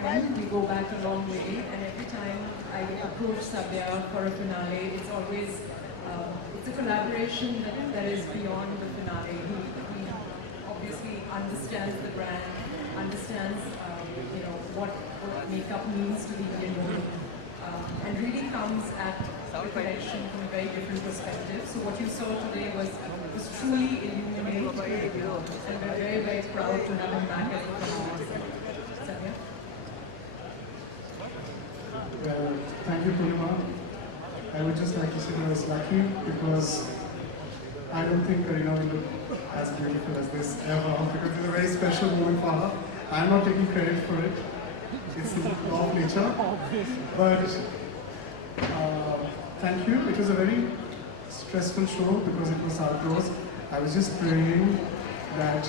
friend. We go back a long way, and every time I approach Sabya for a finale, it's always it's a collaboration that is beyond the finale. He obviously understands the brand, understands what makeup means to the Indian woman, and really comes at the collection from a very different perspective. So what you saw today was truly illuminating, and we're very, very proud to have him back as a finalist. Sabya? Well, thank you, Purnima. I would just like to say I was lucky because I don't think Kareena will look as beautiful as this ever, because it's a very special moment for her. I'm not taking credit for it. It's the law of nature. But thank you. It was a very stressful show because it was outdoors. I was just praying that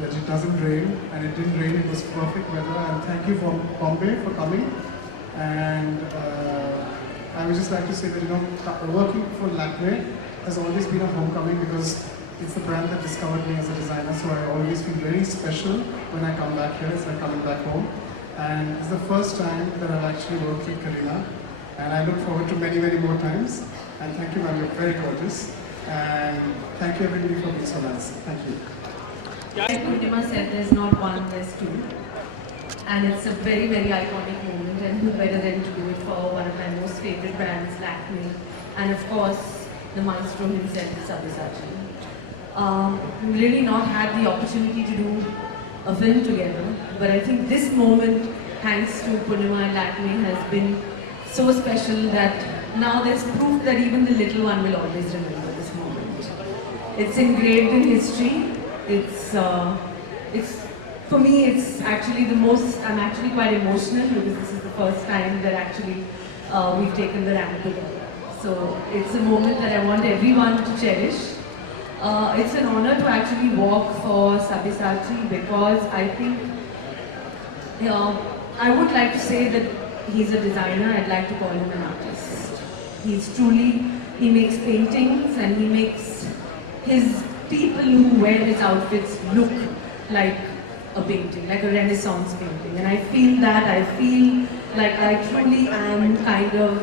it doesn't rain, and it didn't rain. It was perfect weather. And thank you from Bombay for coming. And I would just like to say that working for Lakme has always been a homecoming because it's the brand that discovered me as a designer. So I always feel very special when I come back here. It's like coming back home. And it's the first time that I've actually worked with Kareena. And I look forward to many, many more times. And thank you, ma'am. You're very gorgeous. And thank you, everybody, for being so nice. Thank you. Like Purnima said, there's not one, there's two. And it's a very, very iconic moment. And who better than to do it for one of my most favorite brands, Lakme. And of course, the maestro himself, Sabyasachi. We really not had the opportunity to do a film together. But I think this moment, thanks to Purnima and Lakme, has been so special that now there's proof that even the little one will always remember this moment. It's engraved in history. It's for me, it's actually the most, I'm actually quite emotional because this is the first time that actually we've taken the ramp together. So it's a moment that I want everyone to cherish. It's an honor to actually walk for Sabyasachi because I think, I would like to say that he's a designer. I'd like to call him an artist. He makes paintings and he makes his people who wear his outfits look like a painting, like a Renaissance painting. And I feel like I truly am kind of,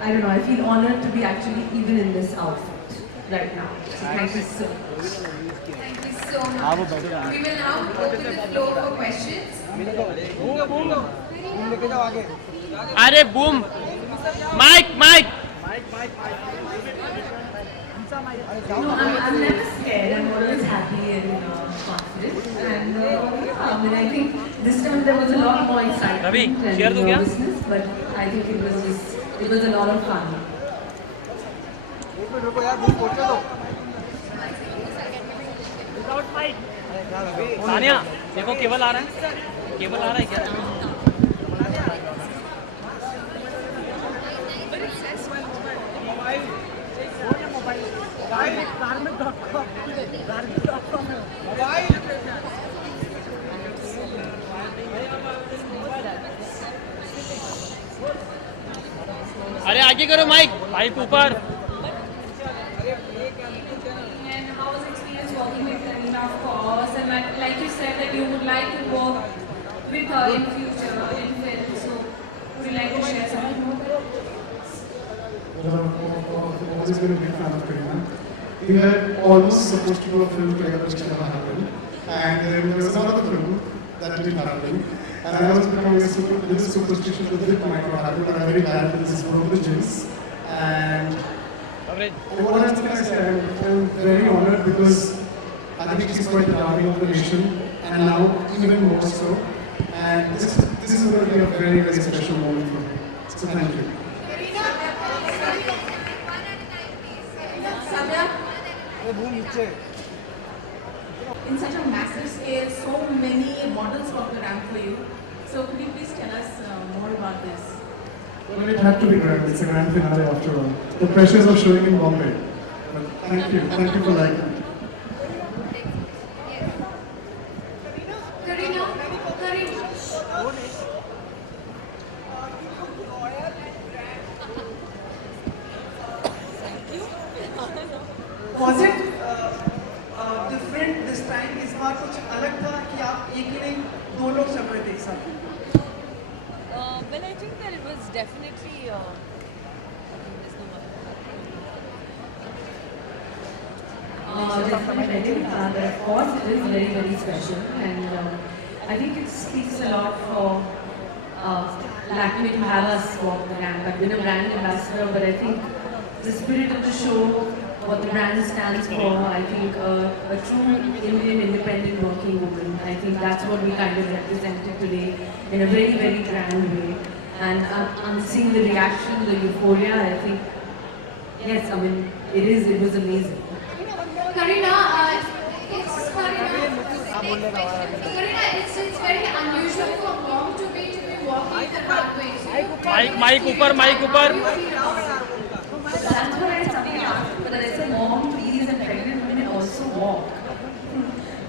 I don't know, I feel honored to be actually even in this outfit right now. So thank you so much. Thank you so much. We will now open the floor for questions. अरे boom mic mic No, I'm never scared. I'm always happy and confident. And I think this time there was a lot more excitement and nervousness, but I think it was a lot of fun. Sania देखो cable आ रहा है क्या अरे आगे करो mic mic ऊपर And how was the experience working with Kareena, of course? And like you said that you would like to work with her in future in film. So would you like to share something more? Well, I've always been a big fan of Kareena. We were almost supposed to do a film together which never happened. And then there was another film that didn't happen. And I was becoming a little superstitious that it might not happen, but I'm very glad that this broke the jinx. And what else can I say? I'm very honored because I think she's quite the darling of the nation, and now even more so. And this is going to be a very, very special moment for me. So thank you. Sabya? In such a massive scale, so many models walked around for you. So could you please tell us more about this? Well, it had to be grand. It's a grand finale after all. The pressures of showing in Bombay. But thank you for liking it. Kareena? Was it different this time? इस बार कुछ अलग था कि आप एक ही नहीं दो लोग चल रहे थे एक साथ? think that it was definitely. There's no one. Definitely, I think that of course it is very, very special, and I think it speaks a lot for Lakme to have us walk the ramp. I've been a brand ambassador, but I think the spirit of the show, what the brand stands for, I think a true Indian independent working woman. I think that's what we kind of represented today in a very, very grand way. And I'm seeing the reaction, the euphoria. I think, yes, I mean, it was amazing. Kareena, it's very unusual for mom to be walking the runway. Mic ऊपर mic ऊपर That's what I something asked, but I said, Mom, please, and pregnant women also walk.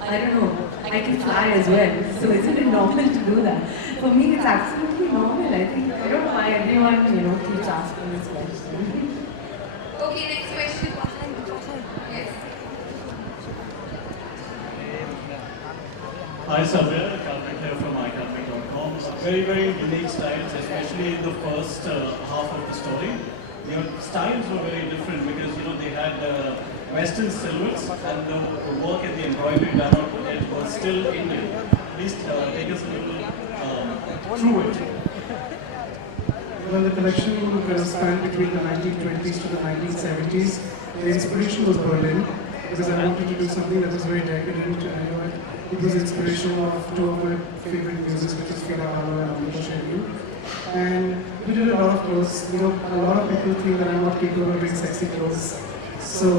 I don't know, I can fly as well, so isn't it normal to do that? For me, it's absolutely normal. I think, I don't know why everyone, keeps asking this question. Okay, next question. Yes. Hi Savya, Kapoor here from iCapoor.com. Very, very unique styles, especially in the first half of the story. Your styles were very different because they had Western silhouettes and the work and the embroidery done on it was still Indian. Please take us a little through it. Well, the collection kind of spanned between the 1920s to the 1970s. The inspiration was Berlin, because I wanted to do something that was very decadent, and it was inspiration of two of my favorite muses, which is Frida Kahlo and Amrita Sherry. And we did a lot of clothes. A lot of people think that I'm not capable of doing sexy clothes. So,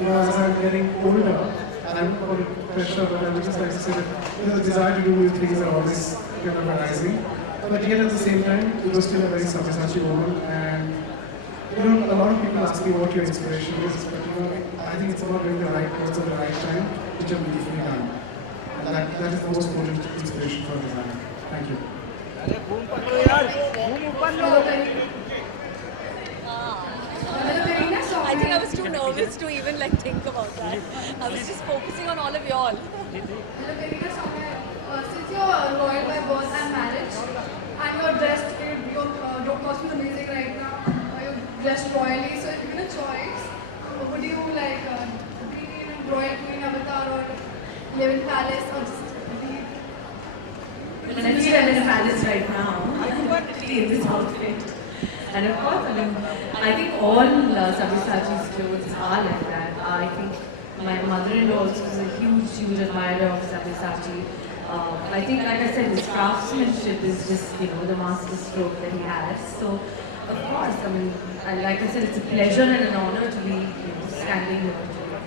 as I'm getting older, and I'm not putting pressure, but I would just like to say that the desire to do new things are always kind of arising. But yet at the same time, it was still a very Sabyasachi woman. And a lot of people ask me what your inspiration is, but I think it's about doing the right clothes at the right time, which are beautifully done. And that is the most important inspiration for design. Thank you. I think I was too nervous to even think about that. I was just focusing on all of y'all. Hello, Kareena. Since you're royal by birth and marriage, and you're dressed, your costume is amazing right now. You're dressed royally, so if given a choice, would you be in royal queen avatar or live in palace or just be? Let's be in palace right now. In this outfit. And of course, I think all Sabyasachi's clothes are like that. I think my mother-in-law also is a huge admirer of Sabyasachi. I think, like I said, his craftsmanship is just, the master stroke that he has. So, of course, like I said, it's a pleasure and an honor to be standing here today.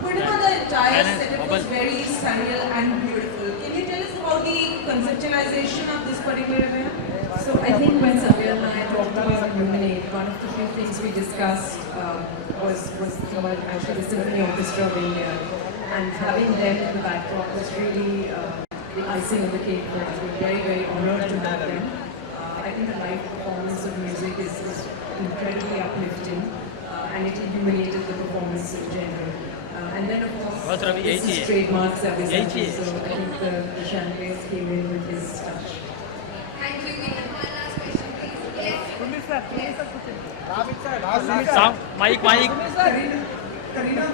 Purnima, the entire setup was very surreal and beautiful. Can you tell us about the conceptualization of this particular event? So I think when Savya and I talked about Illuminate, one of the few things we discussed was actually the Symphony Orchestra being here. And having them in the backdrop was really the icing on the cake for us. We're very, very honored to have them. I think the live performance of music is incredibly uplifting and it illuminated the performance in general. And then of course, this is trademark Sabyasachi, so I think the champagne came in with his touch. Thank you. We have one last question, please. Yes. Mic Kareena,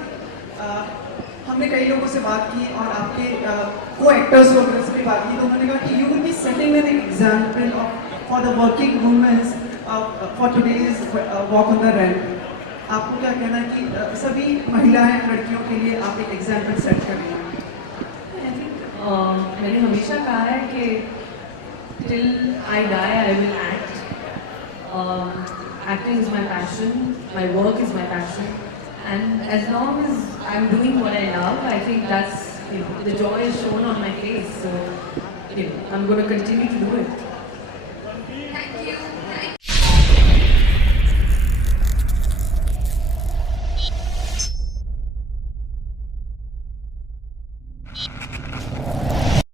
हमने कई लोगों से बात की और आपके को actors वगैरह से भी बात की, तो उन्होंने कहा कि you will be setting an example for the working womens for today's walk on the ramp. आपको क्या कहना है कि सभी महिलाएं लड़कियों के लिए आप एक एग्जांपल सेट कर रही हैं? मैंने हमेशा कहा है कि till I die I will act. Acting is my passion, my work is my passion, and as long as I'm doing what I love, I think that's, the joy is shown on my face, so I'm going to continue to do it.